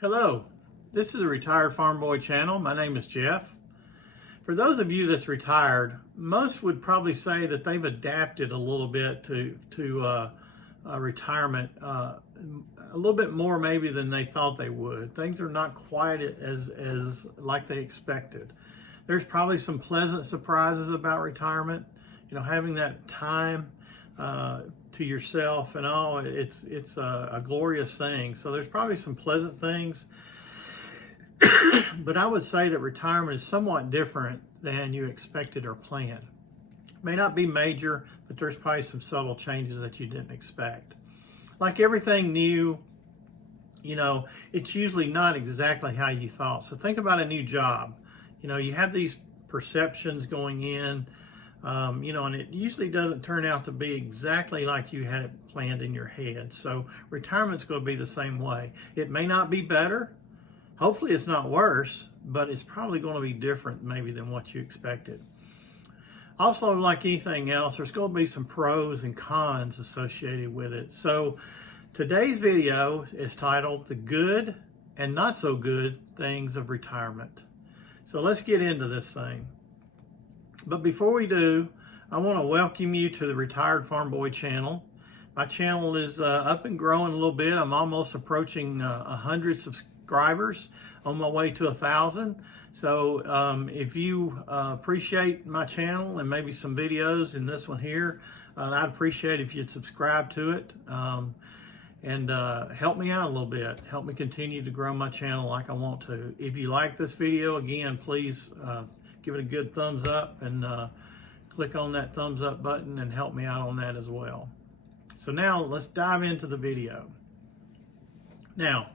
Hello, this is the Retired Farm Boy channel. My name is Jeff. For those of you that's retired, most would probably say that they've adapted a little bit to retirement, a little bit more maybe than they thought they would. Things are not quite as like they expected. There's probably some pleasant surprises about retirement. You know, having that time to yourself and all, it's a glorious thing. So there's probably some pleasant things, but I would say that retirement is somewhat different than you expected or planned. May not be major, but there's probably some subtle changes that you didn't expect. Like everything new, you know, it's usually not exactly how you thought. So think about a new job. You know, you have these perceptions going in, you know, and it usually doesn't turn out to be exactly like you had it planned in your head. So retirement's going to be the same way. It may not be better. Hopefully it's not worse, but it's probably going to be different maybe than what you expected. Also, like anything else, there's going to be some pros and cons associated with it. So today's video is titled The Good and Not So Good Things of Retirement. So let's get into this thing. But before we do, I want to welcome you to the Retired Farm Boy channel. My channel is up and growing a little bit. I'm almost approaching 100 subscribers, on my way to 1,000. So if you appreciate my channel and maybe some videos in this one here, I'd appreciate if you'd subscribe to it and help me out a little bit. Help me continue to grow my channel like I want to. If you like this video, again, please give it a good thumbs up and click on that thumbs up button and help me out on that as well. So now let's dive into the video. Now,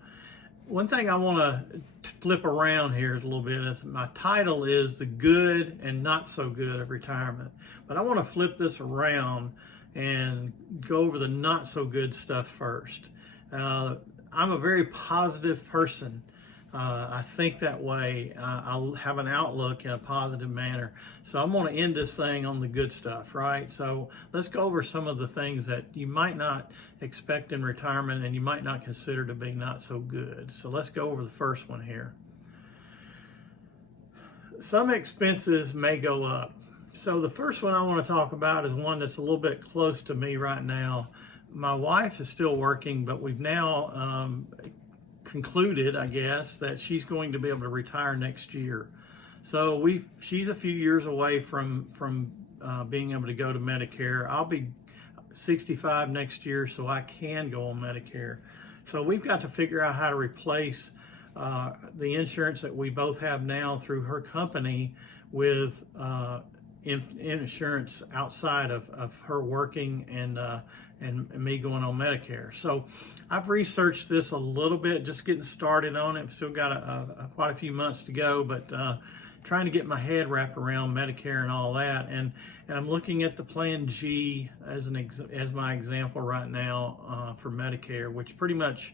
one thing I want to flip around here a little bit is my title is The Good and Not So Good of Retirement. But I want to flip this around and go over the not so good stuff first. I'm a very positive person. I think that way. I'll have an outlook in a positive manner. So I'm going to end this thing on the good stuff, right? So let's go over some of the things that you might not expect in retirement and you might not consider to be not so good. So let's go over the first one here. Some expenses may go up. So the first one I want to talk about is one that's a little bit close to me right now. My wife is still working, but we've now concluded, I guess, that she's going to be able to retire next year. So she's a few years away from being able to go to Medicare. I'll be 65 next year, so I can go on Medicare. So we've got to figure out how to replace the insurance that we both have now through her company with insurance outside of her working and me going on Medicare. So I've researched this a little bit, just getting started on it. I've still got quite a few months to go, but trying to get my head wrapped around Medicare and all that. And I'm looking at the Plan G as my example right now for Medicare, which pretty much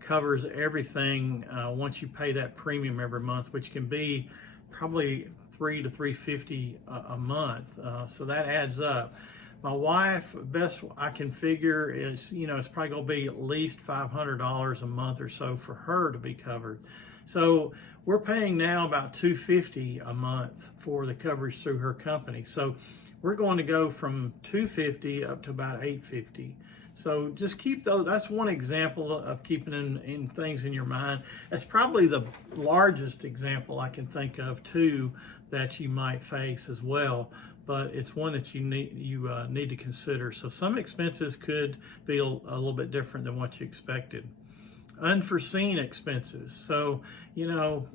covers everything once you pay that premium every month, which can be probably $300 to $350 a month. So that adds up. My wife, best I can figure is, you know, it's probably going to be at least $500 a month or so for her to be covered. So we're paying now about $250 a month for the coverage through her company. So we're going to go from $250 up to about $850. So just keep those. That's one example of keeping in things in your mind. That's probably the largest example I can think of too that you might face as well. But it's one that you need to consider. So some expenses could be a little bit different than what you expected. Unforeseen expenses. So, you know,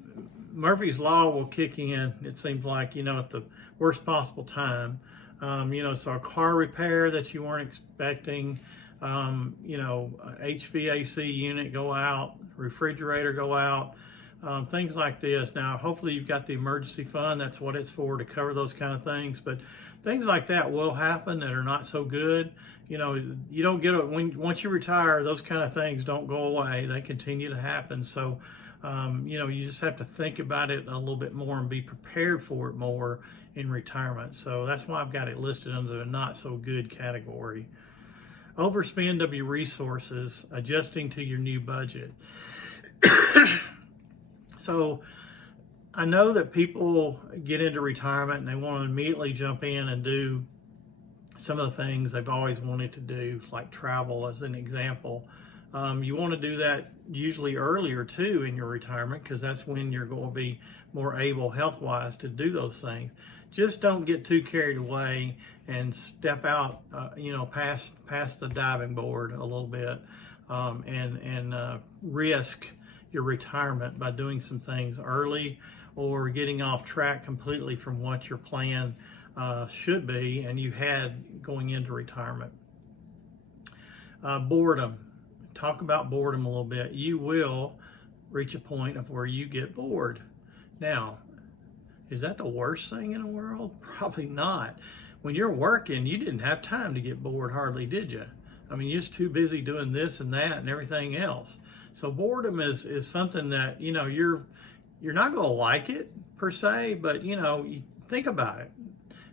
Murphy's Law will kick in, it seems like, you know, at the worst possible time. You know, so a car repair that you weren't expecting, you know, HVAC unit go out, refrigerator go out. Things like this. Now, hopefully you've got the emergency fund. That's what it's for, to cover those kind of things. But things like that will happen that are not so good. You know, you don't get it once you retire. Those kind of things don't go away. They continue to happen. So, you know, you just have to think about it a little bit more and be prepared for it more in retirement. So that's why I've got it listed under the not so good category. Overspend of your resources, adjusting to your new budget. So I know that people get into retirement and they want to immediately jump in and do some of the things they've always wanted to do, like travel as an example. You want to do that usually earlier too in your retirement, because that's when you're going to be more able health-wise to do those things. Just don't get too carried away and step out, past the diving board a little bit, and risk your retirement by doing some things early or getting off track completely from what your plan should be and you had going into retirement. Boredom. Talk about boredom a little bit. You will reach a point of where you get bored. Now, is that the worst thing in the world? Probably not. When you're working, you didn't have time to get bored hardly, did you? I mean, you're just too busy doing this and that and everything else. So boredom is something that, you're not going to like it per se, but, you think about it.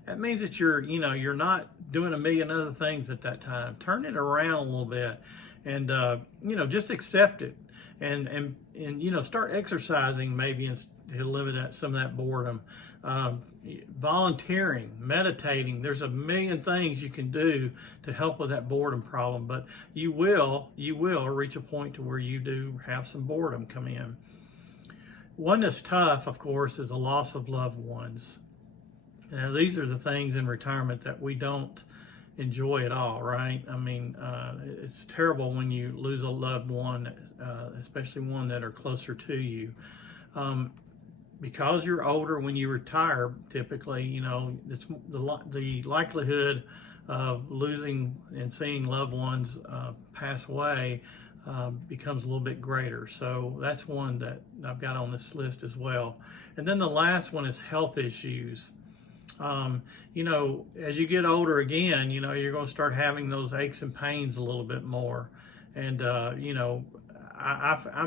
That means that you're not doing a million other things at that time. Turn it around a little bit and, just accept it and start exercising maybe to eliminate some of that boredom. Volunteering, meditating, there's a million things you can do to help with that boredom problem, but you will reach a point to where you do have some boredom come in. One that's tough, of course, is the loss of loved ones. Now, these are the things in retirement that we don't enjoy at all, right? I mean, it's terrible when you lose a loved one, especially one that are closer to you. Because you're older when you retire, typically, it's the likelihood of losing and seeing loved ones pass away becomes a little bit greater. So that's one that I've got on this list as well. And then the last one is health issues. As you get older again, you're going to start having those aches and pains a little bit more. And, I'm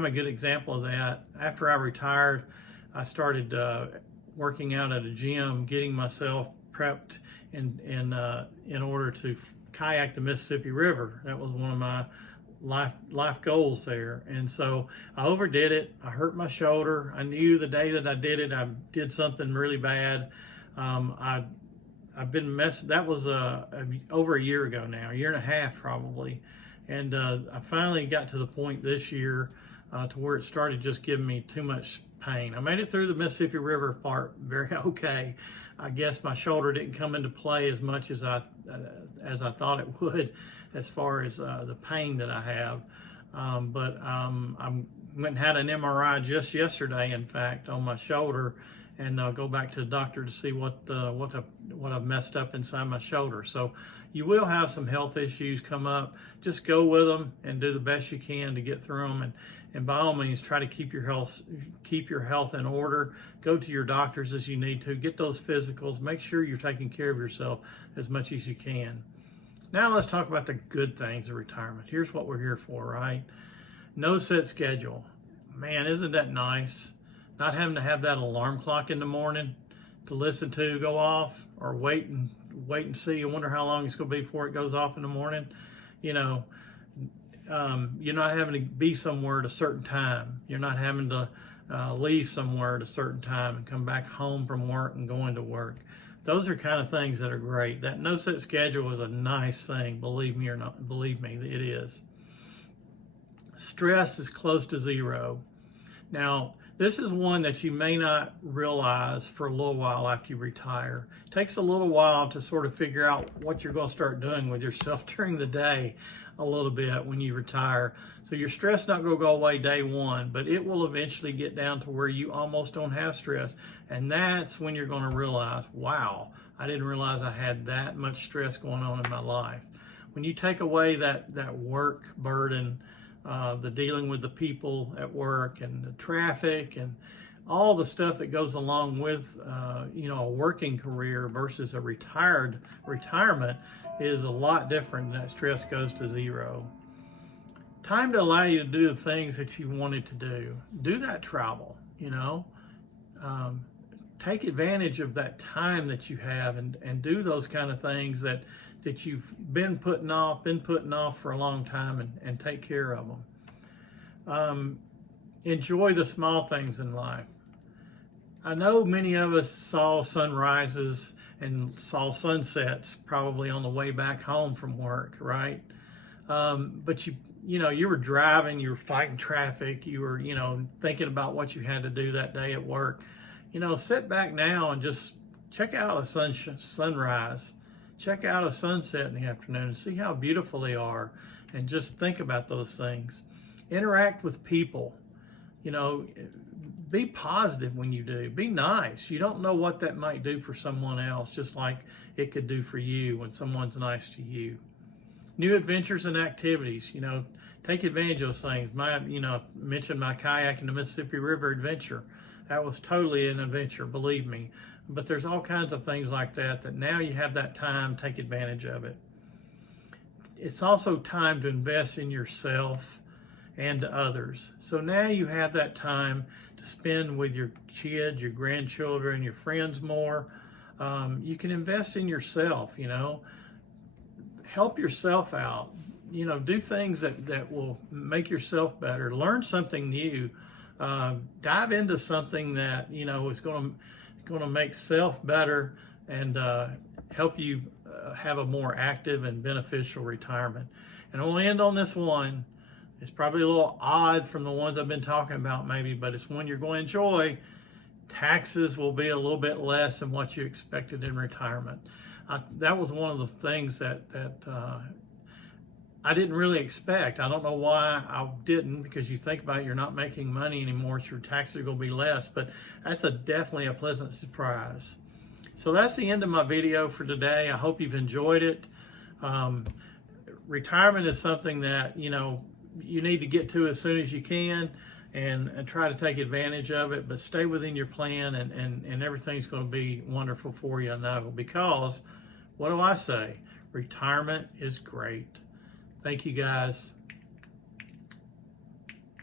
a good example of that. After I retired, I started working out at a gym, getting myself prepped in order to kayak the Mississippi River. That was one of my life goals there. And so I overdid it. I hurt my shoulder. I knew the day that I did it, I did something really bad. I've been messed. That was over a year ago now, a year and a half probably. And I finally got to the point this year to where it started just giving me too much pain. I made it through the Mississippi River part very okay. I guess my shoulder didn't come into play as much as I thought it would, as far as the pain that I have. But I went and had an MRI just yesterday, in fact, on my shoulder, and go back to the doctor to see what I've messed up inside my shoulder. So you will have some health issues come up. Just go with them and do the best you can to get through them. And by all means, try to keep your health in order. Go to your doctors as you need to. Get those physicals. Make sure you're taking care of yourself as much as you can. Now let's talk about the good things of retirement. Here's what we're here for, right? No set schedule. Man, isn't that nice? Not having to have that alarm clock in the morning to listen to go off, or wait and see. You wonder how long it's going to be before it goes off in the morning. You're not having to be somewhere at a certain time. You're not having to leave somewhere at a certain time and come back home from work and go into work. Those are kind of things that are great. That no set schedule is a nice thing. Believe me or not, believe me, it is. Stress is close to zero. Now, this is one that you may not realize for a little while after you retire. It takes a little while to sort of figure out what you're going to start doing with yourself during the day a little bit when you retire. So your stress not going to go away day one, but it will eventually get down to where you almost don't have stress. And that's when you're going to realize, wow, I didn't realize I had that much stress going on in my life. When you take away that work burden, the dealing with the people at work and the traffic and all the stuff that goes along with a working career versus a retirement is a lot different. That stress goes to zero. Time to allow you to do the things that you wanted to do. Do that travel, take advantage of that time that you have and do those kind of things that you've been putting off for a long time, and take care of them. Enjoy the small things in life. I know many of us saw sunrises and saw sunsets probably on the way back home from work, right? But you were driving, you were fighting traffic, you were, thinking about what you had to do that day at work. Sit back now and just check out a sunrise, check out a sunset in the afternoon and see how beautiful they are, and just think about those things. Interact with people. Be positive when you do. Be nice. You don't know what that might do for someone else, just like it could do for you when someone's nice to you. New adventures and activities. Take advantage of those things. Mentioned my kayak in the Mississippi River adventure. That was totally an adventure, believe me. But there's all kinds of things like that now you have that time, take advantage of it. It's also time to invest in yourself and to others. So now you have that time to spend with your kids, your grandchildren, your friends more. You can invest in yourself, help yourself out, do things that will make yourself better. Learn something new. Dive into something that, is going to make self better and help you have a more active and beneficial retirement. And I'll end on this one. It's probably a little odd from the ones I've been talking about maybe, but it's one you're going to enjoy. Taxes will be a little bit less than what you expected in retirement. That was one of the things that I didn't really expect. I don't know why I didn't, because you think about it, you're not making money anymore, so your taxes are going to be less, but that's definitely a pleasant surprise. So that's the end of my video for today. I hope you've enjoyed it. Retirement is something that, you need to get to as soon as you can and try to take advantage of it, but stay within your plan and everything's going to be wonderful for you, I know, because what do I say? Retirement is great. Thank you guys.